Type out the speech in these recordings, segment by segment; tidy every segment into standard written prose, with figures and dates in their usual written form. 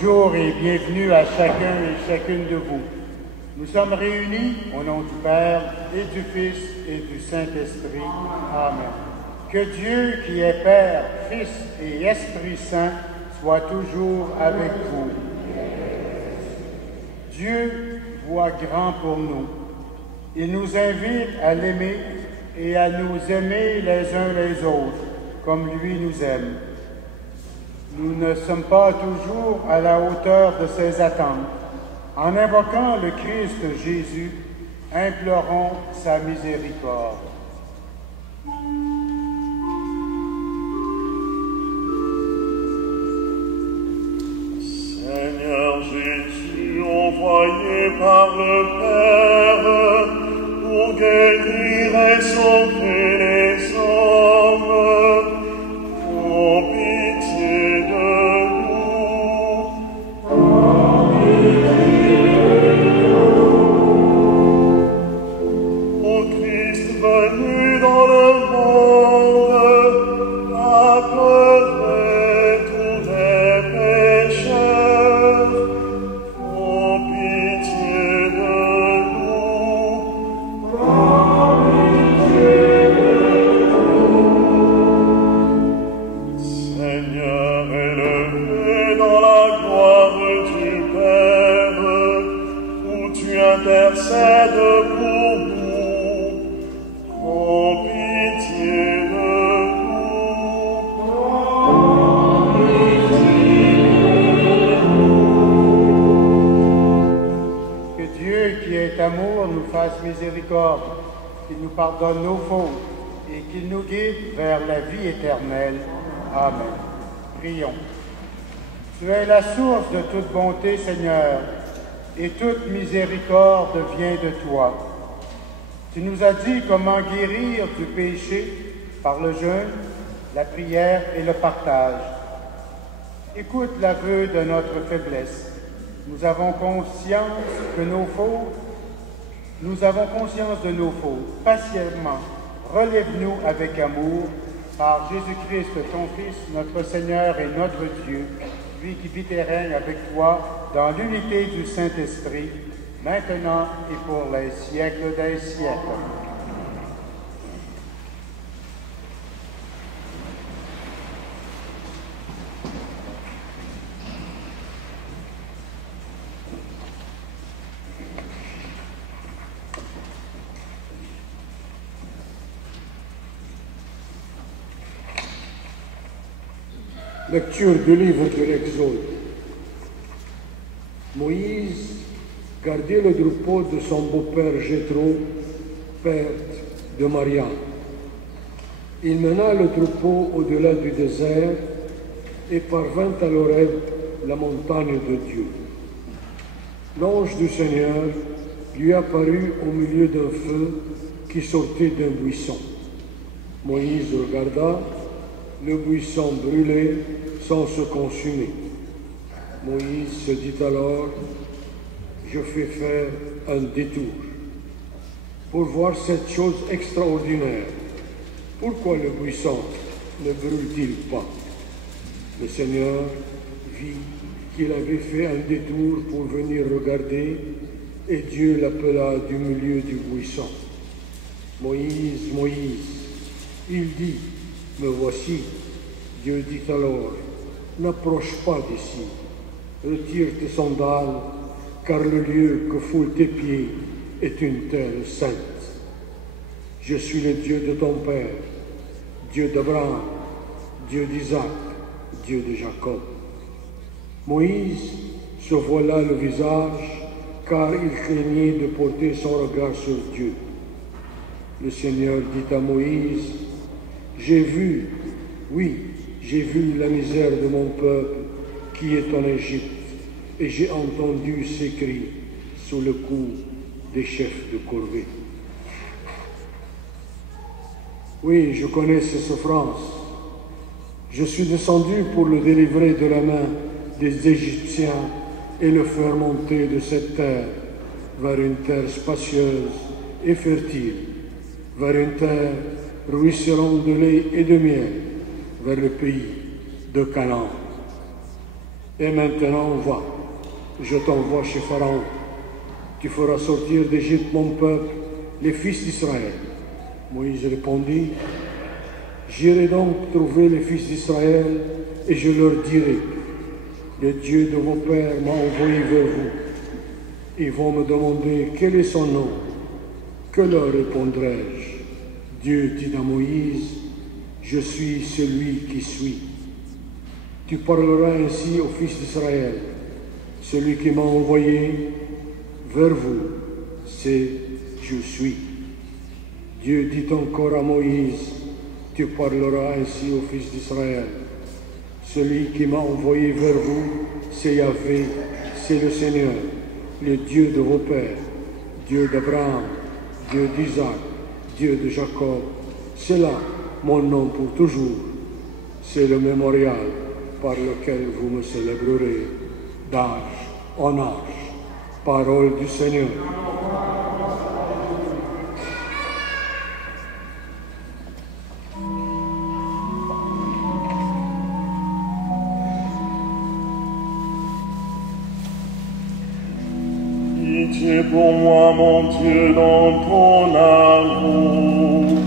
Bonjour et bienvenue à chacun et chacune de vous. Nous sommes réunis au nom du Père et du Fils et du Saint-Esprit. Amen. Que Dieu, qui est Père, Fils et Esprit Saint, soit toujours avec vous. Dieu voit grand pour nous. Il nous invite à l'aimer et à nous aimer les uns les autres, comme lui nous aime. Nous ne sommes pas toujours à la hauteur de ses attentes. En invoquant le Christ Jésus, implorons sa miséricorde. Seigneur Jésus, envoyé par le Père pour guérir et sauver les hommes, prends pitié de nous. Prends pitié de nous. Ô Christ venu dans le monde, appelez tous les pécheurs, prends pitié de nous. Prends pitié de nous. Seigneur, élevé dans la gloire du Père, où tu intercèdes pour nous, prends pitié de nous. Prends pitié de nous. Que Dieu, qui est amour, nous fasse miséricorde, qu'il nous pardonne nos fautes et qu'il nous guide vers la vie éternelle. Amen. Prions. Tu es la source de toute bonté, Seigneur, et toute miséricorde vient de toi. Tu nous as dit comment guérir du péché par le jeûne, la prière et le partage. Écoute l'aveu de notre faiblesse. Nous avons conscience de nos fautes. Patiemment, relève-nous avec amour par Jésus-Christ, ton Fils, notre Seigneur et notre Dieu, lui qui vit et règne avec toi dans l'unité du Saint-Esprit, maintenant et pour les siècles des siècles. Lecture du livre de l'Exode. Moïse gardait le troupeau de son beau-père Jéthro, père de Mariam. Il mena le troupeau au-delà du désert et parvint à l'Horeb, la montagne de Dieu. L'ange du Seigneur lui apparut au milieu d'un feu qui sortait d'un buisson. Moïse regarda, le buisson brûlait sans se consumer. Moïse se dit alors, je fais faire un détour pour voir cette chose extraordinaire. Pourquoi le buisson ne brûle-t-il pas? Le Seigneur vit qu'il avait fait un détour pour venir regarder, et Dieu l'appela du milieu du buisson. Moïse, Moïse, il dit, me voici. Dieu dit alors, n'approche pas d'ici, retire tes sandales, car le lieu que foulent tes pieds est une terre sainte. Je suis le Dieu de ton père, Dieu d'Abraham, Dieu d'Isaac, Dieu de Jacob. Moïse se voila le visage, car il craignait de porter son regard sur Dieu. Le Seigneur dit à Moïse, j'ai vu, oui, j'ai vu la misère de mon peuple qui est en Égypte, et j'ai entendu ses cris sous le coup des chefs de corvée. Oui, je connais ses souffrances. Je suis descendu pour le délivrer de la main des Égyptiens et le faire monter de cette terre vers une terre spacieuse et fertile, vers une terre ruisselante de lait et de miel, vers le pays de Canaan. Et maintenant, va, je t'envoie chez Pharaon. Tu feras sortir d'Égypte mon peuple, les fils d'Israël. Moïse répondit, j'irai donc trouver les fils d'Israël et je leur dirai, le Dieu de vos pères m'a envoyé vers vous. Ils vont me demander quel est son nom. Que leur répondrai-je? Dieu dit à Moïse, je suis celui qui suis. Tu parleras ainsi aux fils d'Israël. Celui qui m'a envoyé vers vous, c'est je suis. Dieu dit encore à Moïse, tu parleras ainsi aux fils d'Israël. Celui qui m'a envoyé vers vous, c'est Yahvé, c'est le Seigneur, le Dieu de vos pères, Dieu d'Abraham, Dieu d'Isaac, Dieu de Jacob. C'est là mon nom pour toujours. C'est le mémorial par lequel vous me célébrerez d'âge en âge. Parole du Seigneur. Pitié pour moi, mon Dieu, dans ton amour.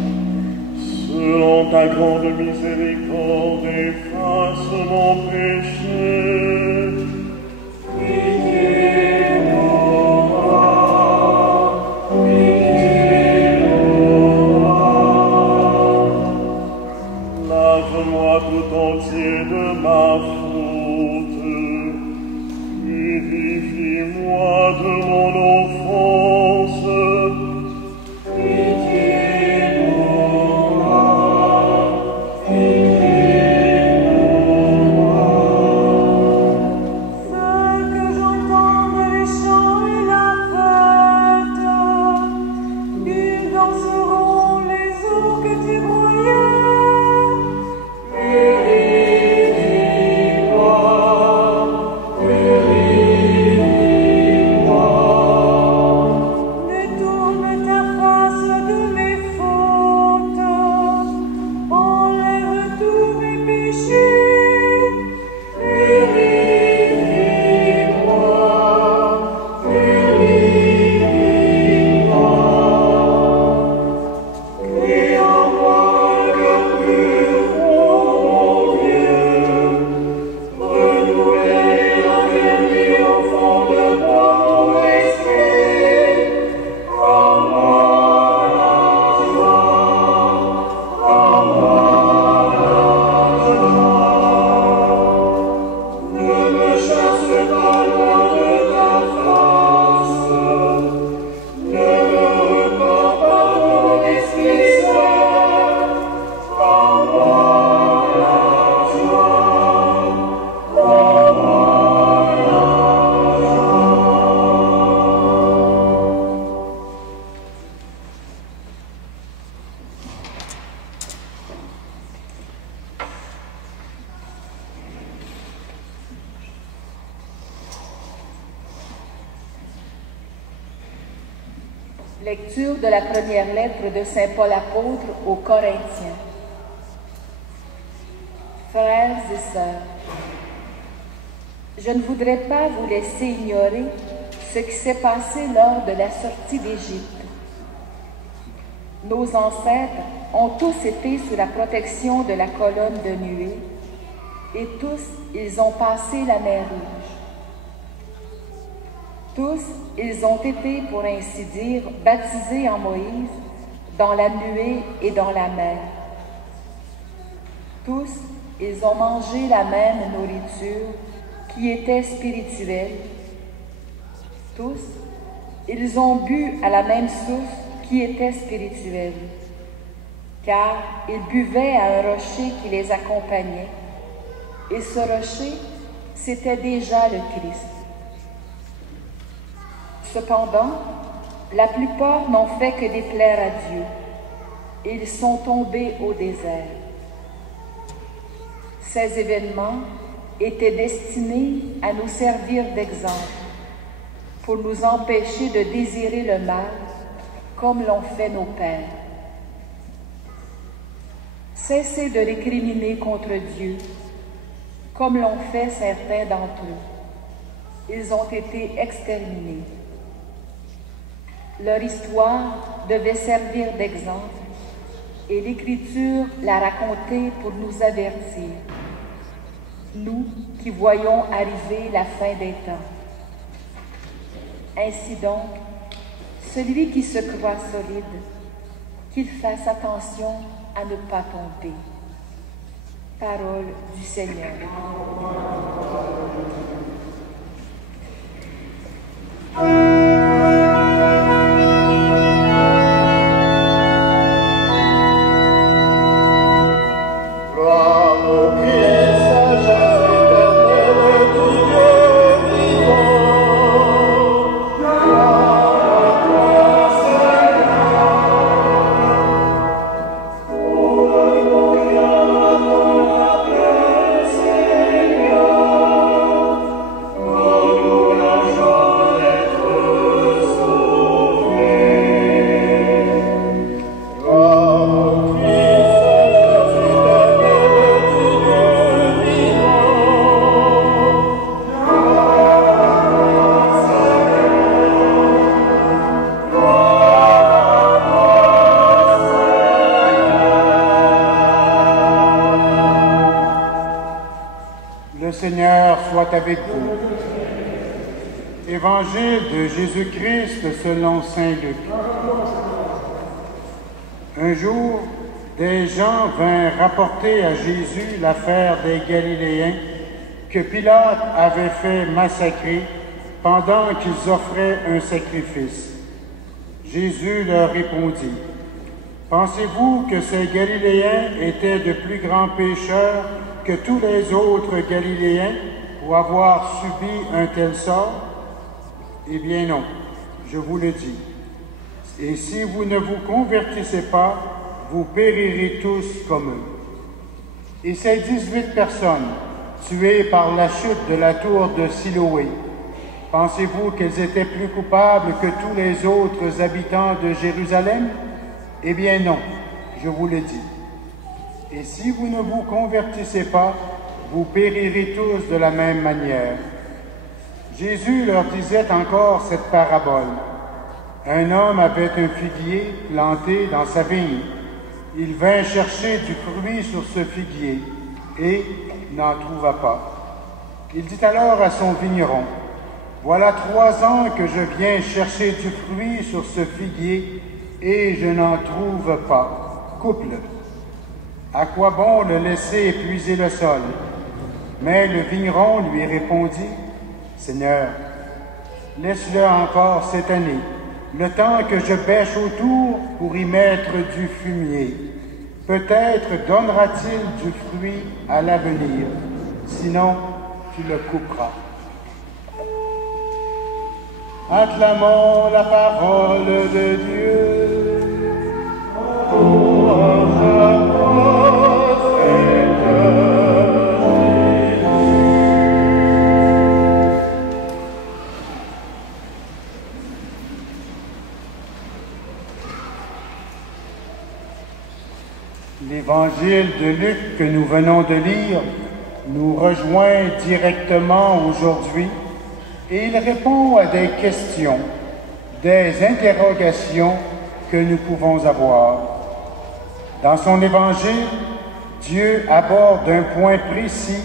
Selon ta grande miséricorde, efface mon péché. Pitié pour moi, pitié pour moi. Lave-moi tout entier de ma faute. Purifie-moi de mon offense. Lecture de la première lettre de Saint Paul apôtre aux Corinthiens. Frères et sœurs, je ne voudrais pas vous laisser ignorer ce qui s'est passé lors de la sortie d'Égypte. Nos ancêtres ont tous été sous la protection de la colonne de nuée et tous ils ont passé la mer Rouge. Tous, ils ont été, pour ainsi dire, baptisés en Moïse, dans la nuée et dans la mer. Tous, ils ont mangé la même nourriture qui était spirituelle. Tous, ils ont bu à la même source qui était spirituelle, car ils buvaient à un rocher qui les accompagnait, et ce rocher, c'était déjà le Christ. Cependant, la plupart n'ont fait que déplaire à Dieu, et ils sont tombés au désert. Ces événements étaient destinés à nous servir d'exemple, pour nous empêcher de désirer le mal, comme l'ont fait nos pères. Cessez de récriminer contre Dieu, comme l'ont fait certains d'entre eux. Ils ont été exterminés. Leur histoire devait servir d'exemple et l'Écriture l'a racontée pour nous avertir, nous qui voyons arriver la fin des temps. Ainsi donc, celui qui se croit solide, qu'il fasse attention à ne pas tomber. Parole du Seigneur. Avec vous. Évangile de Jésus-Christ selon saint Luc. Un jour, des gens vinrent rapporter à Jésus l'affaire des Galiléens que Pilate avait fait massacrer pendant qu'ils offraient un sacrifice. Jésus leur répondit, « Pensez-vous que ces Galiléens étaient de plus grands pécheurs que tous les autres Galiléens pour avoir subi un tel sort? Eh bien non, je vous le dis. Et si vous ne vous convertissez pas, vous périrez tous comme eux. » Et ces 18 personnes, tuées par la chute de la tour de Siloé, pensez-vous qu'elles étaient plus coupables que tous les autres habitants de Jérusalem? Eh bien non, je vous le dis. Et si vous ne vous convertissez pas, vous périrez tous de la même manière. Jésus leur disait encore cette parabole. Un homme avait un figuier planté dans sa vigne. Il vint chercher du fruit sur ce figuier et n'en trouva pas. Il dit alors à son vigneron, « Voilà 3 ans que je viens chercher du fruit sur ce figuier et je n'en trouve pas. Coupe-le. À quoi bon le laisser épuiser le sol? » Mais le vigneron lui répondit, « Seigneur, laisse-le encore cette année, le temps que je bêche autour pour y mettre du fumier. Peut-être donnera-t-il du fruit à l'avenir, sinon tu le couperas. » Acclamons la parole de Dieu. L'évangile de Luc que nous venons de lire nous rejoint directement aujourd'hui et il répond à des questions, des interrogations que nous pouvons avoir. Dans son évangile, Dieu aborde un point précis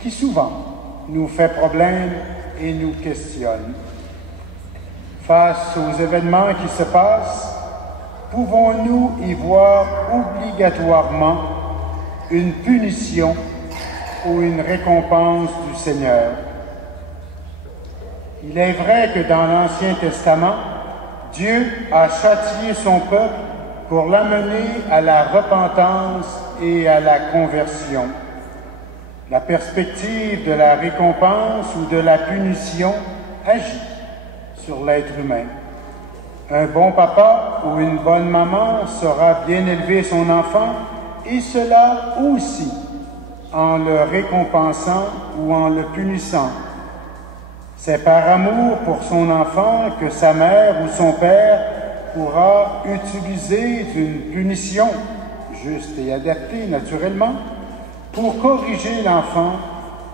qui souvent nous fait problème et nous questionne. Face aux événements qui se passent, pouvons-nous y voir obligatoirement une punition ou une récompense du Seigneur? Il est vrai que dans l'Ancien Testament, Dieu a châtié son peuple pour l'amener à la repentance et à la conversion. La perspective de la récompense ou de la punition agit sur l'être humain. Un bon papa ou une bonne maman saura bien élever son enfant, et cela aussi en le récompensant ou en le punissant. C'est par amour pour son enfant que sa mère ou son père pourra utiliser une punition, juste et adaptée naturellement, pour corriger l'enfant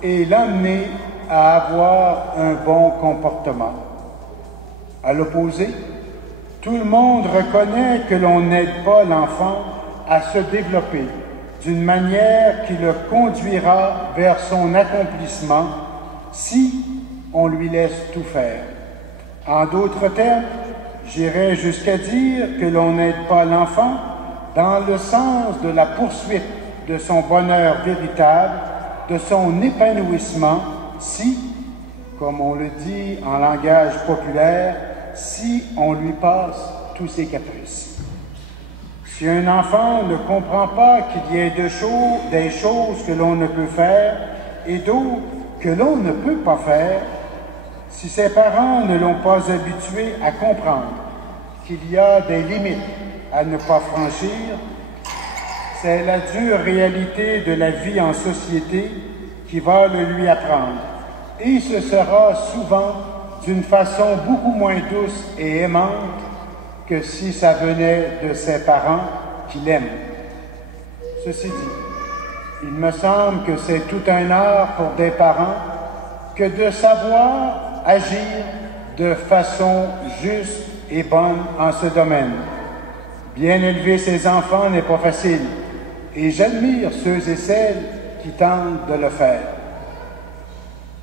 et l'amener à avoir un bon comportement. À l'opposé, tout le monde reconnaît que l'on n'aide pas l'enfant à se développer d'une manière qui le conduira vers son accomplissement si on lui laisse tout faire. En d'autres termes, j'irais jusqu'à dire que l'on n'aide pas l'enfant dans le sens de la poursuite de son bonheur véritable, de son épanouissement, si, comme on le dit en langage populaire, si on lui passe tous ses caprices. Si un enfant ne comprend pas qu'il y ait des choses que l'on ne peut faire et d'autres que l'on ne peut pas faire, si ses parents ne l'ont pas habitué à comprendre qu'il y a des limites à ne pas franchir, c'est la dure réalité de la vie en société qui va le lui apprendre. Et ce sera souvent d'une façon beaucoup moins douce et aimante que si ça venait de ses parents qu'il aime. Ceci dit, il me semble que c'est tout un art pour des parents que de savoir agir de façon juste et bonne en ce domaine. Bien élever ses enfants n'est pas facile, et j'admire ceux et celles qui tentent de le faire.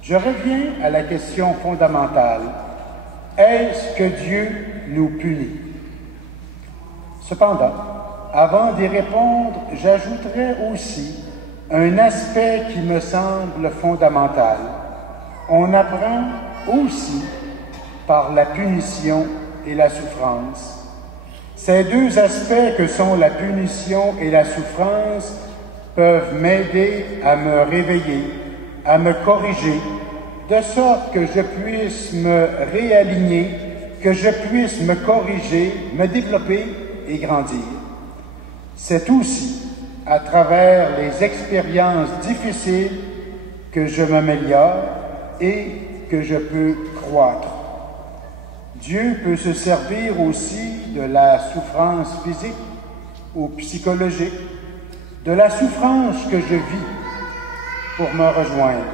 Je reviens à la question fondamentale. Est-ce que Dieu nous punit? Cependant, avant d'y répondre, j'ajouterai aussi un aspect qui me semble fondamental. On apprend aussi par la punition et la souffrance. Ces deux aspects que sont la punition et la souffrance peuvent m'aider à me réveiller, à me corriger, de sorte que je puisse me réaligner, que je puisse me corriger, me développer et grandir. C'est aussi à travers les expériences difficiles que je m'améliore et que je peux croître. Dieu peut se servir aussi de la souffrance physique ou psychologique, de la souffrance que je vis pour me rejoindre.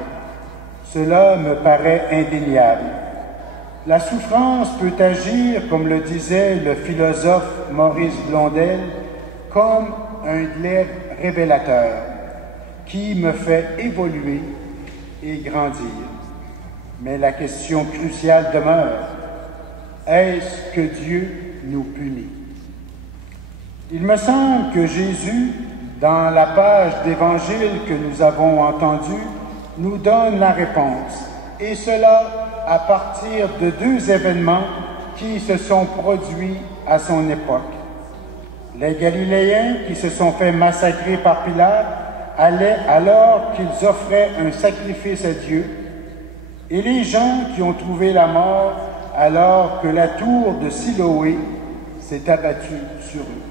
Cela me paraît indéniable. La souffrance peut agir, comme le disait le philosophe Maurice Blondel, comme un glaive révélateur qui me fait évoluer et grandir. Mais la question cruciale demeure, est-ce que Dieu nous punit? Il me semble que Jésus, dans la page d'Évangile que nous avons entendue, nous donne la réponse, et cela à partir de deux événements qui se sont produits à son époque. Les Galiléens qui se sont fait massacrer par Pilate allaient alors qu'ils offraient un sacrifice à Dieu, et les gens qui ont trouvé la mort alors que la tour de Siloé s'est abattue sur eux.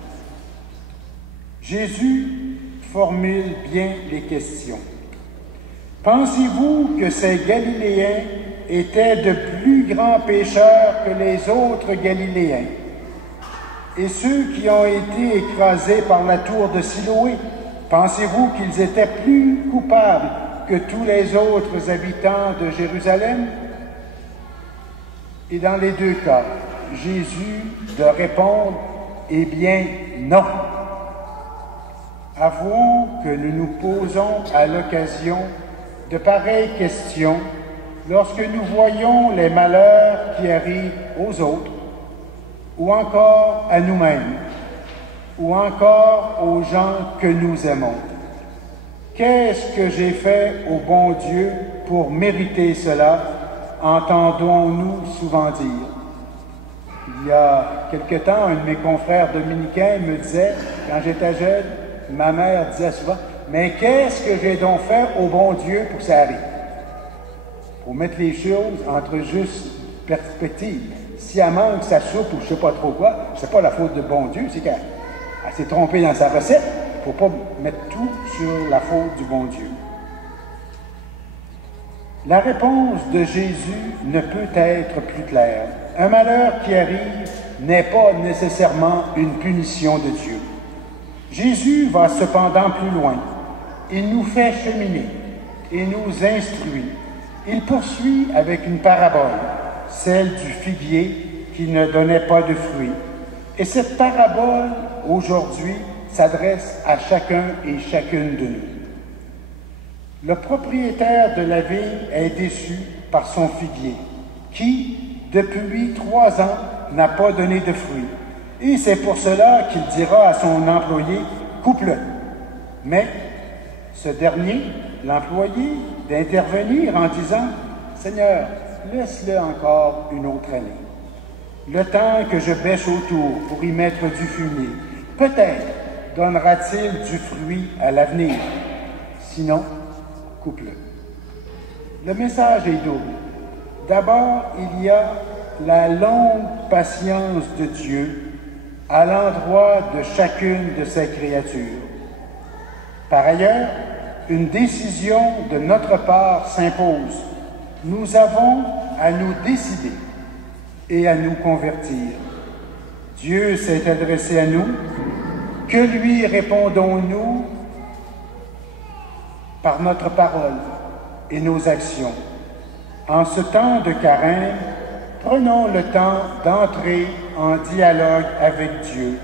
Jésus formule bien les questions. Pensez-vous que ces Galiléens étaient de plus grands pécheurs que les autres Galiléens? Et ceux qui ont été écrasés par la tour de Siloé, pensez-vous qu'ils étaient plus coupables que tous les autres habitants de Jérusalem? Et dans les deux cas, Jésus de répondre, eh bien, non. Avouons que nous nous posons à l'occasion de pareilles questions lorsque nous voyons les malheurs qui arrivent aux autres, ou encore à nous-mêmes, ou encore aux gens que nous aimons. Qu'est-ce que j'ai fait au bon Dieu pour mériter cela, entendons-nous souvent dire. Il y a quelque temps, un de mes confrères dominicains me disait, quand j'étais jeune, ma mère disait souvent, « Mais qu'est-ce que j'ai donc fait au bon Dieu pour que ça arrive? » Pour mettre les choses entre justes perspectives. Si elle manque sa soupe ou je ne sais pas trop quoi, c'est pas la faute de bon Dieu, c'est qu'elle s'est trompée dans sa recette. Il ne faut pas mettre tout sur la faute du bon Dieu. La réponse de Jésus ne peut être plus claire. Un malheur qui arrive n'est pas nécessairement une punition de Dieu. Jésus va cependant plus loin. Il nous fait cheminer et nous instruit. Il poursuit avec une parabole, celle du figuier qui ne donnait pas de fruits. Et cette parabole, aujourd'hui, s'adresse à chacun et chacune de nous. Le propriétaire de la vigne est déçu par son figuier, qui, depuis 3 ans, n'a pas donné de fruits. Et c'est pour cela qu'il dira à son employé, « Coupe-le ». Mais ce dernier, l'employé, d'intervenir en disant, « Seigneur, laisse-le encore une autre année. Le temps que je bêche autour pour y mettre du fumier, peut-être donnera-t-il du fruit à l'avenir. Sinon, coupe-le. » Le message est double. D'abord, il y a la longue patience de Dieu à l'endroit de chacune de ses créatures. Par ailleurs, une décision de notre part s'impose. Nous avons à nous décider et à nous convertir. Dieu s'est adressé à nous. Que lui répondons-nous par notre parole et nos actions? En ce temps de carême, prenons le temps d'entrer en dialogue avec Dieu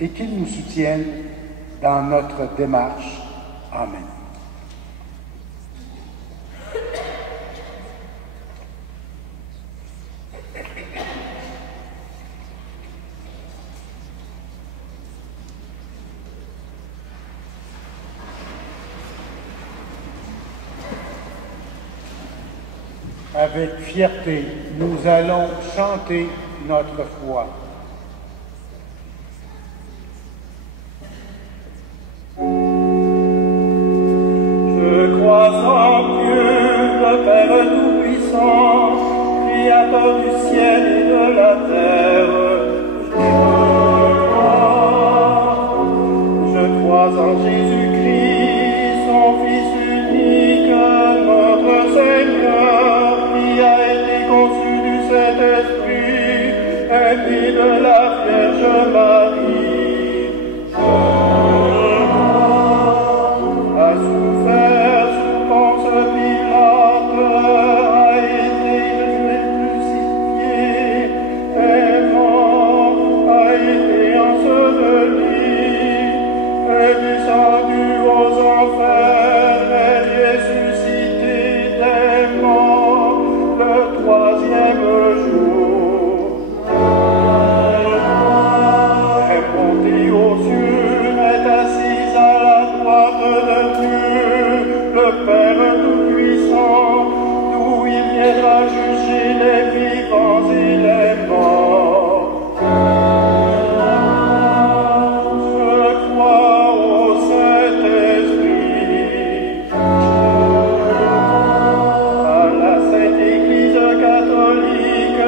et qu'il nous soutienne dans notre démarche. Amen. Avec fierté, nous allons chanter notre foi. Je crois en Dieu, le Père Tout-Puissant, Créateur du ciel et de la terre. Je crois en Jésus-Christ, son Fils unique, notre Seigneur, qui a été conçu du Saint-Esprit, et de la Vierge Marie. A souffert sous Ponce Pilate, a été crucifié, est mort, a été enseveli, est descendu aux enfers, est ressuscité des morts le 3e jour. Est monté aux cieux, est assis à la droite de Dieu, le Père Tout-Puissant, d'où il viendra juger les vivants et les morts. Je crois au Saint-Esprit, à la Sainte Église catholique,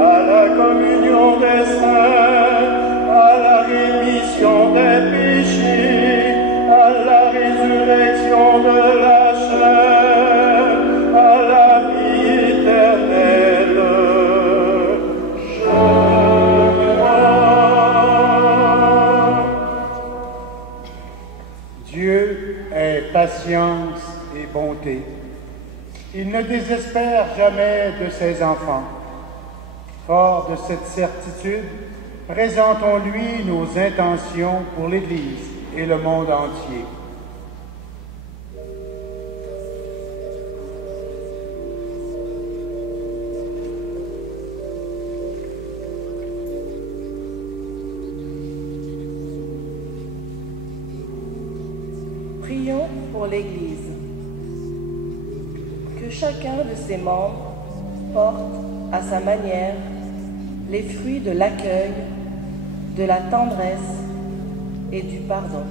à la communion des saints, à la rémission des péchés, à la résurrection de la chair, à la vie éternelle. Je crois. Dieu est patience et bonté. Il ne désespère jamais de ses enfants. Fort de cette certitude, présentons-lui nos intentions pour l'Église et le monde entier. Prions pour l'Église. Que chacun de ses membres porte à sa manière les fruits de l'accueil, de la tendresse et du pardon.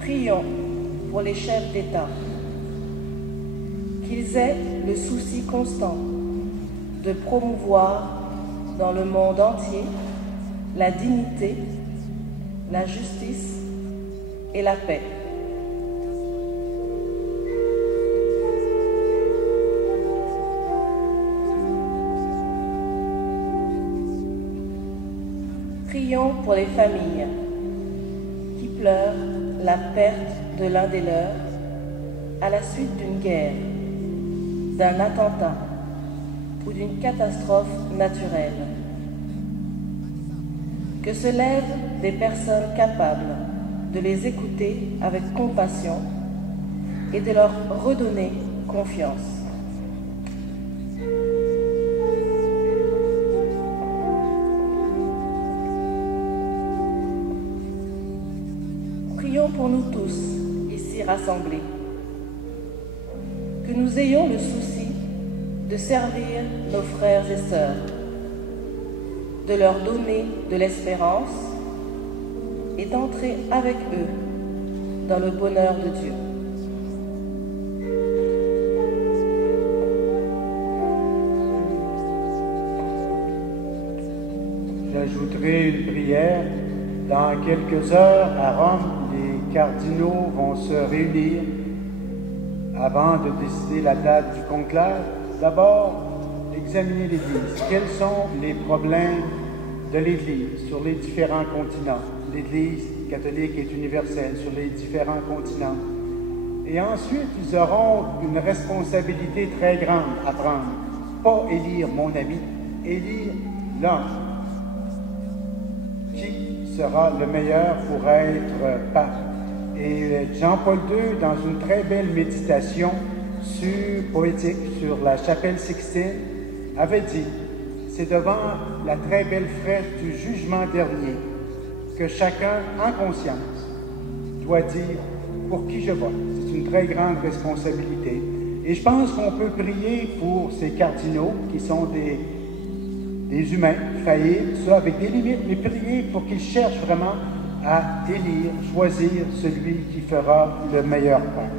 Prions pour les chefs d'État, qu'ils aient le souci constant de promouvoir dans le monde entier la dignité, la justice et la paix. Prions pour les familles qui pleurent la perte de l'un des leurs à la suite d'une guerre, d'un attentat ou d'une catastrophe naturelle. Que se lèvent des personnes capables de les écouter avec compassion et de leur redonner confiance. Prions pour nous tous, ici rassemblés, que nous ayons le souci de servir nos frères et sœurs, de leur donner de l'espérance et d'entrer avec eux dans le bonheur de Dieu. J'ajouterai une prière. Dans quelques heures, à Rome, les cardinaux vont se réunir avant de décider la date du conclave. D'abord, examiner l'Église. Quels sont les problèmes de l'Église sur les différents continents? L'Église catholique est universelle sur les différents continents. Et ensuite, ils auront une responsabilité très grande à prendre. Pas élire mon ami, élire l'homme qui sera le meilleur pour être pape. Et Jean-Paul II, dans une très belle méditation poétique sur la chapelle Sixtine, avait dit: c'est devant la très belle flèche du jugement dernier que chacun, en conscience, doit dire pour qui je vote. C'est une très grande responsabilité. Et je pense qu'on peut prier pour ces cardinaux qui sont des humains faillibles, ça avec des limites, mais prier pour qu'ils cherchent vraiment à élire, choisir celui qui fera le meilleur pape.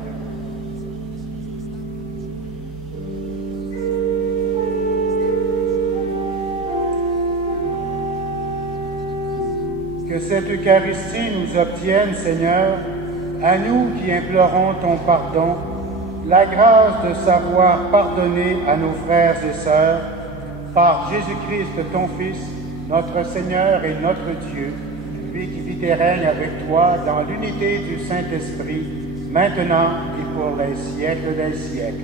Que cette Eucharistie nous obtienne, Seigneur, à nous qui implorons ton pardon, la grâce de savoir pardonner à nos frères et sœurs, par Jésus-Christ, ton Fils, notre Seigneur et notre Dieu, lui qui vit et règne avec toi dans l'unité du Saint-Esprit, maintenant et pour les siècles des siècles.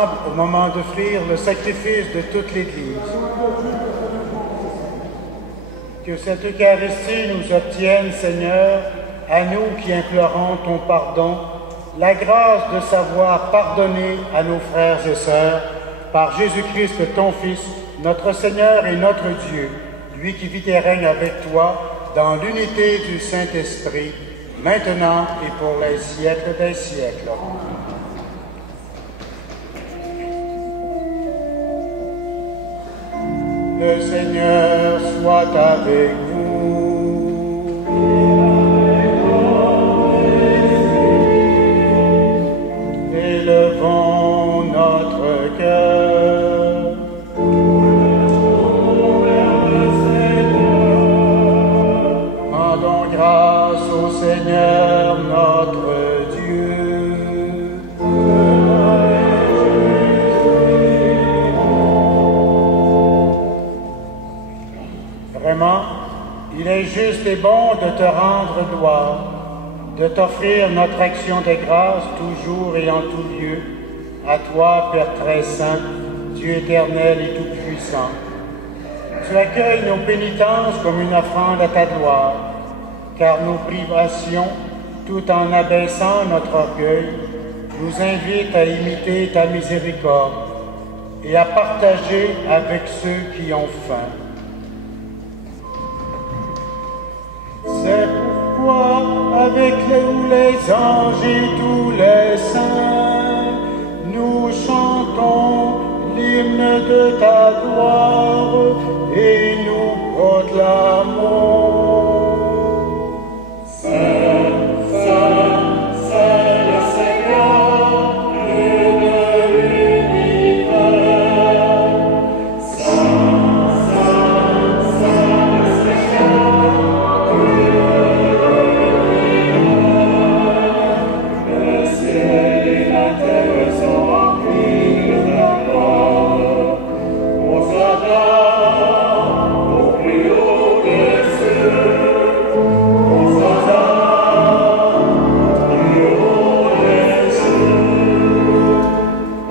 ensemble au moment d'offrir le sacrifice de toute l'Église. Que cette Eucharistie nous obtienne, Seigneur, à nous qui implorons ton pardon, la grâce de savoir pardonner à nos frères et sœurs par Jésus-Christ, ton Fils, notre Seigneur et notre Dieu, lui qui vit et règne avec toi dans l'unité du Saint-Esprit, maintenant et pour les siècles des siècles. Le Seigneur soit avec vous. Élevons notre cœur. Rendons grâce au Seigneur notre Dieu. Vraiment, il est juste et bon de te rendre gloire, de t'offrir notre action de grâce toujours et en tout lieu, à toi, Père très saint, Dieu éternel et tout-puissant. Tu accueilles nos pénitences comme une offrande à ta gloire, car nos privations, tout en abaissant notre orgueil, nous invitent à imiter ta miséricorde et à partager avec ceux qui ont faim. C'est pourquoi, avec les anges et tous les saints, nous chantons l'hymne de ta gloire et nous proclamons. Saint, Saint, Saint le Seigneur, Dieu de l'univers. Saint, Saint, Saint le Seigneur, le ciel et la terre sont remplis de ta gloire. Hosanna au plus haut des cieux. Hosanna au plus haut des cieux.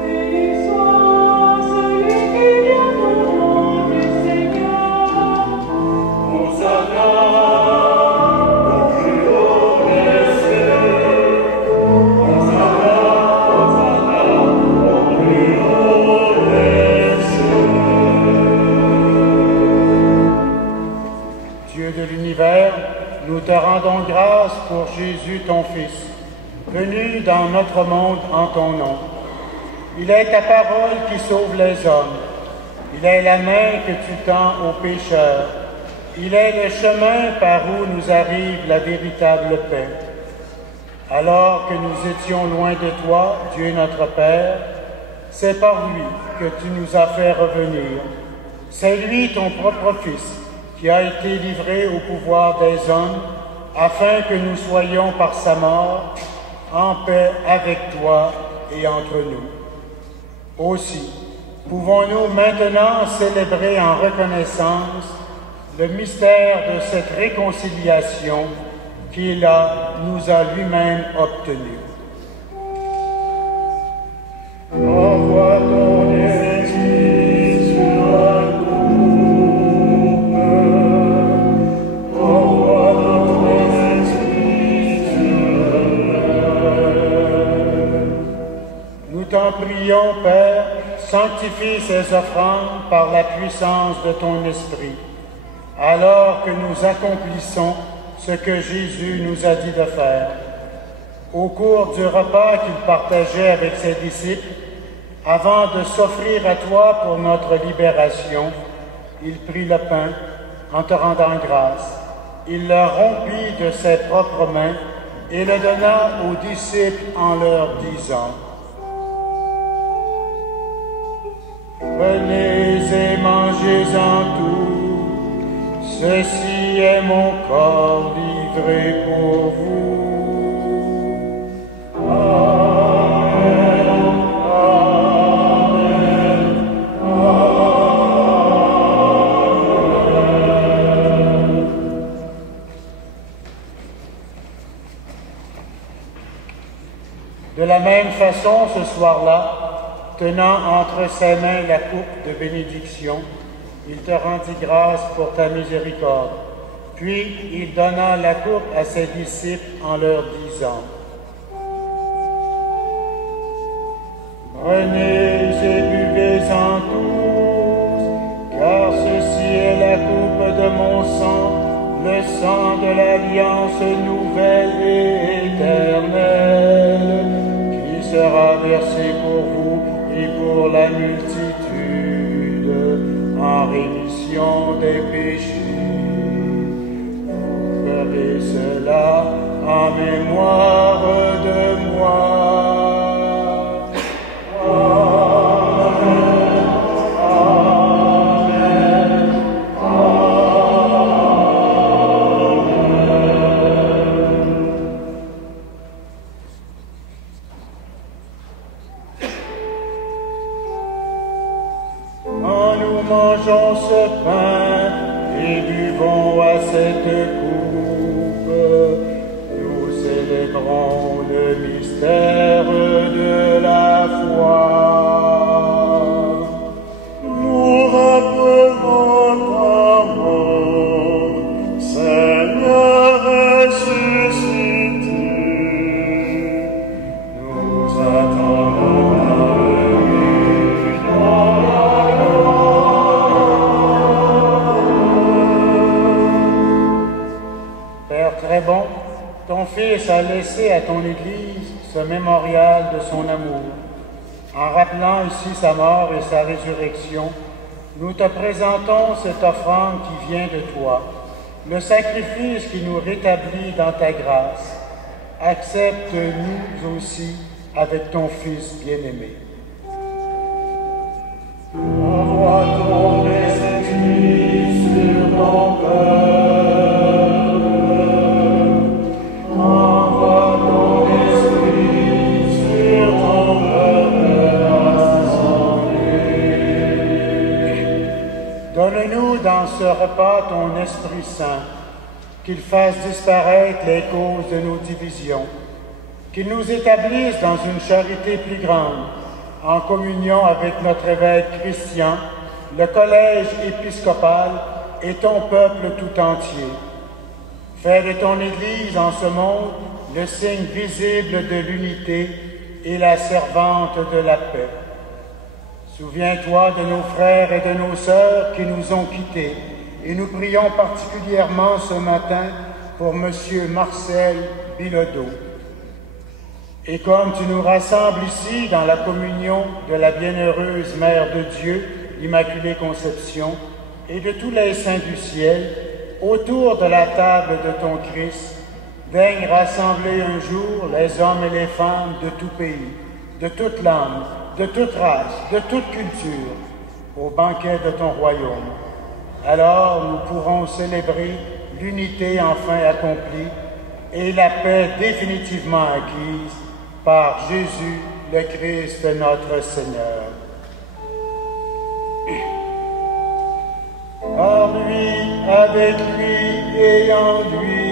Béni soit celui qui vient au nom du Seigneur. Hosanna au plus haut des cieux. Hosanna, Hosanna au plus haut des cieux. Dieu de l'univers, nous te rendons grâce pour Jésus, ton Fils, venu dans notre monde en ton nom. Il est ta parole qui sauve les hommes. Il est la main que tu tends aux pécheurs. Il est le chemin par où nous arrive la véritable paix. Alors que nous étions loin de toi, Dieu notre Père, c'est par lui que tu nous as fait revenir. C'est lui, ton propre Fils, qui a été livré au pouvoir des hommes, afin que nous soyons par sa mort en paix avec toi et entre nous. Aussi, pouvons-nous maintenant célébrer en reconnaissance le mystère de cette réconciliation qu'il nous a lui-même obtenue. Envoie ton esprit sur nous. Envoie ton esprit sur nous. Nous t'en prions, Père, sanctifie ces offrandes par la puissance de ton esprit, alors que nous accomplissons ce que Jésus nous a dit de faire. Au cours du repas qu'il partageait avec ses disciples, avant de s'offrir à toi pour notre libération, il prit le pain en te rendant grâce. Il le rompit de ses propres mains et le donna aux disciples en leur disant: Prenez et mangez-en tous, ceci est mon corps livré pour vous. De la même façon, ce soir-là, tenant entre ses mains la coupe de bénédiction, il te rendit grâce pour ta miséricorde. Puis il donna la coupe à ses disciples en leur disant: Prenez et buvez-en tous, car ceci est la coupe de mon sang, le sang de l'alliance nouvelle et éternelle, qui sera versé pour vous et pour la multitude en rémission des péchés. Vous ferez cela en mémoire de moi. Mangeons ce pain et buvons à cette coupe, nous célébrons le mystère de la foi. Nous rappelons ta mort, Seigneur ressuscité. Nous attendons ta venue dans la gloire. Très bon, ton Fils a laissé à ton Église ce mémorial de son amour. En rappelant ici sa mort et sa résurrection, nous te présentons cette offrande qui vient de toi, le sacrifice qui nous rétablit dans ta grâce. Accepte-nous aussi avec ton Fils bien-aimé. Envoie ton esprit sur ton cœur. Donne-nous dans ce repas ton Esprit Saint, qu'il fasse disparaître les causes de nos divisions, qu'il nous établisse dans une charité plus grande, en communion avec notre évêque Christian, le collège épiscopal et ton peuple tout entier. Fais de ton Église en ce monde le signe visible de l'unité et la servante de la paix. Souviens-toi de nos frères et de nos sœurs qui nous ont quittés, et nous prions particulièrement ce matin pour M. Marcel Bilodeau. Et comme tu nous rassembles ici dans la communion de la bienheureuse Mère de Dieu, l'Immaculée Conception, et de tous les saints du ciel, autour de la table de ton Christ, daigne rassembler un jour les hommes et les femmes de tout pays, de toute langue, de toute race, de toute culture, au banquet de ton royaume. Alors nous pourrons célébrer l'unité enfin accomplie et la paix définitivement acquise par Jésus, le Christ, notre Seigneur. Par lui, avec lui et en lui,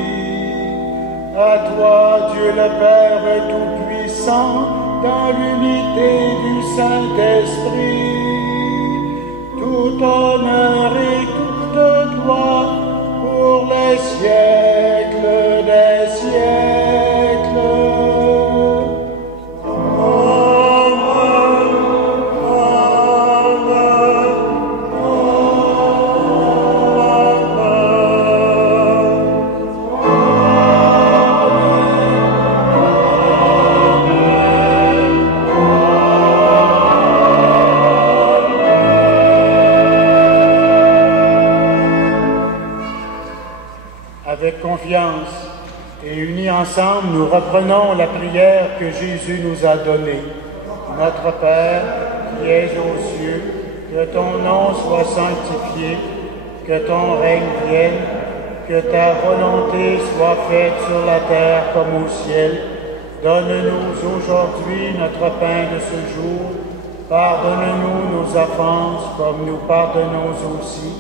à toi, Dieu le Père Tout-Puissant, dans l'unité du Saint-Esprit, tout honneur et toute gloire pour les siècles des siècles. Avec confiance et unis ensemble, nous reprenons la prière que Jésus nous a donnée. Notre Père, qui es aux cieux, que ton nom soit sanctifié, que ton règne vienne, que ta volonté soit faite sur la terre comme au ciel. Donne-nous aujourd'hui notre pain de ce jour. Pardonne-nous nos offenses comme nous pardonnons aussi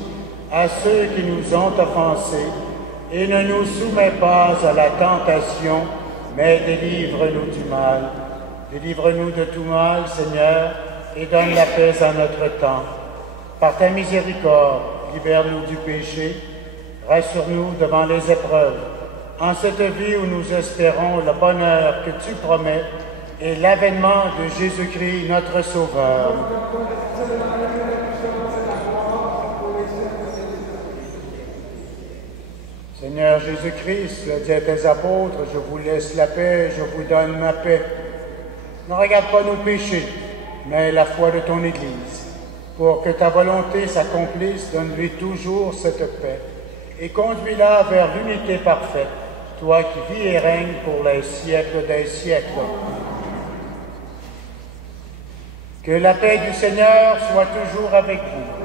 à ceux qui nous ont offensés. Et ne nous soumets pas à la tentation, mais délivre-nous du mal. Délivre-nous de tout mal, Seigneur, et donne la paix à notre temps. Par ta miséricorde, libère-nous du péché, rassure-nous devant les épreuves. En cette vie où nous espérons le bonheur que tu promets et l'avènement de Jésus-Christ, notre Sauveur. Seigneur Jésus-Christ, tu as dit à tes apôtres, je vous laisse la paix, je vous donne ma paix. Ne regarde pas nos péchés, mais la foi de ton Église. Pour que ta volonté s'accomplisse, donne-lui toujours cette paix et conduis-la vers l'unité parfaite, toi qui vis et règnes pour les siècles des siècles. Que la paix du Seigneur soit toujours avec vous.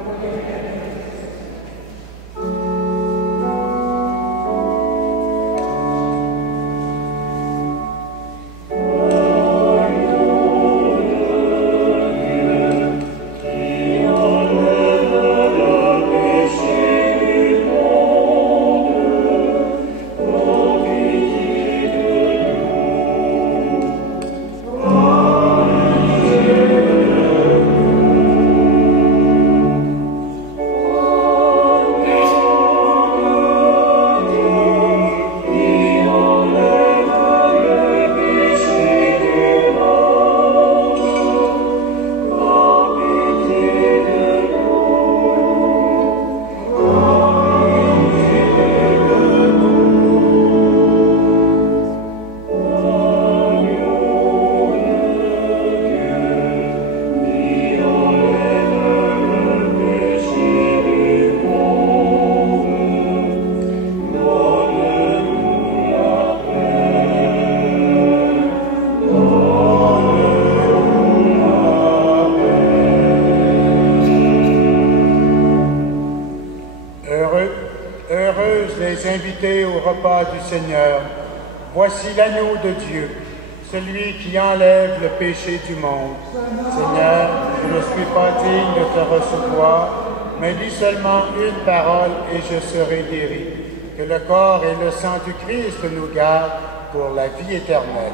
Du Seigneur. Voici l'agneau de Dieu, celui qui enlève le péché du monde. Seigneur, je ne suis pas digne de te recevoir, mais dis seulement une parole et je serai guéri. Que le corps et le sang du Christ nous gardent pour la vie éternelle.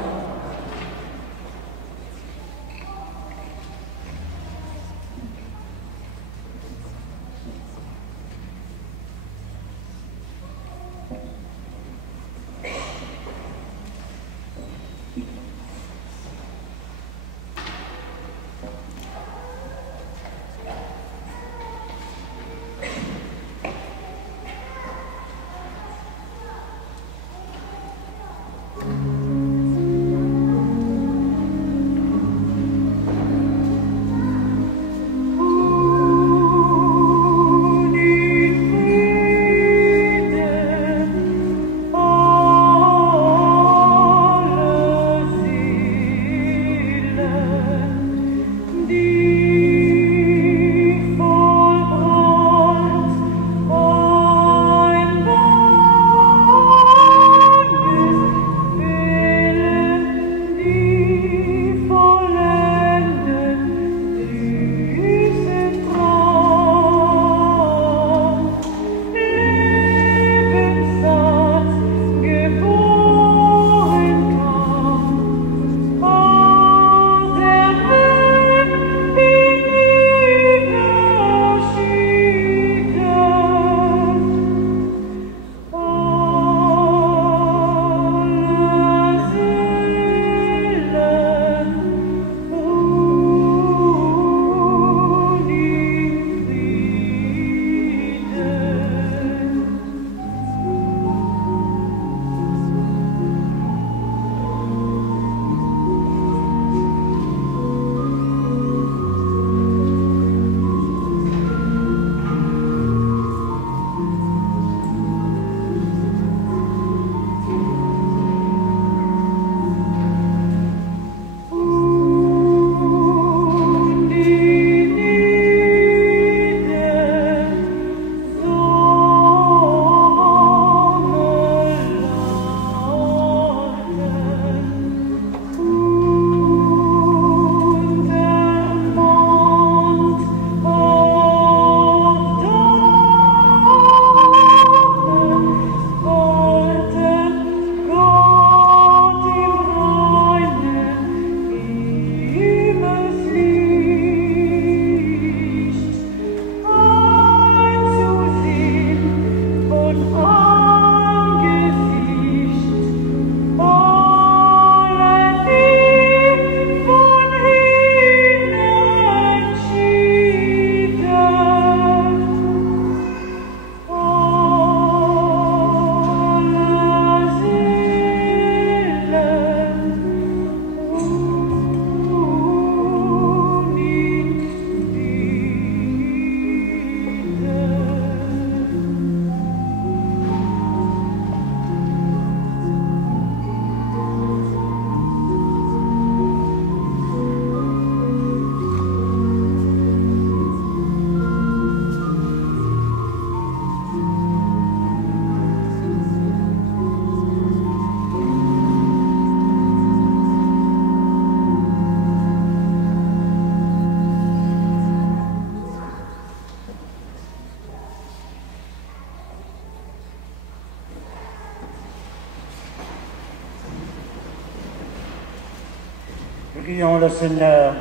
Prions le Seigneur.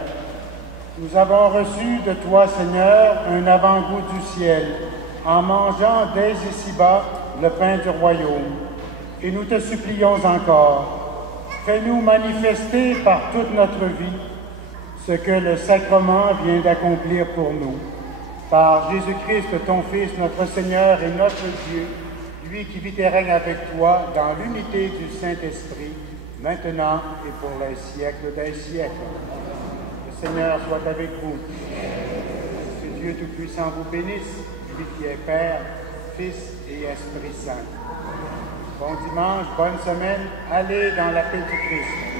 Nous avons reçu de toi, Seigneur, un avant-goût du ciel, en mangeant dès ici-bas le pain du royaume. Et nous te supplions encore, fais-nous manifester par toute notre vie ce que le sacrement vient d'accomplir pour nous. Par Jésus-Christ, ton Fils, notre Seigneur et notre Dieu, lui qui vit et règne avec toi dans l'unité du Saint-Esprit, maintenant et pour les siècles des siècles. Le Seigneur soit avec vous. Que Dieu Tout-Puissant vous bénisse, lui qui est Père, Fils et Esprit Saint. Bon dimanche, bonne semaine, allez dans la paix du Christ.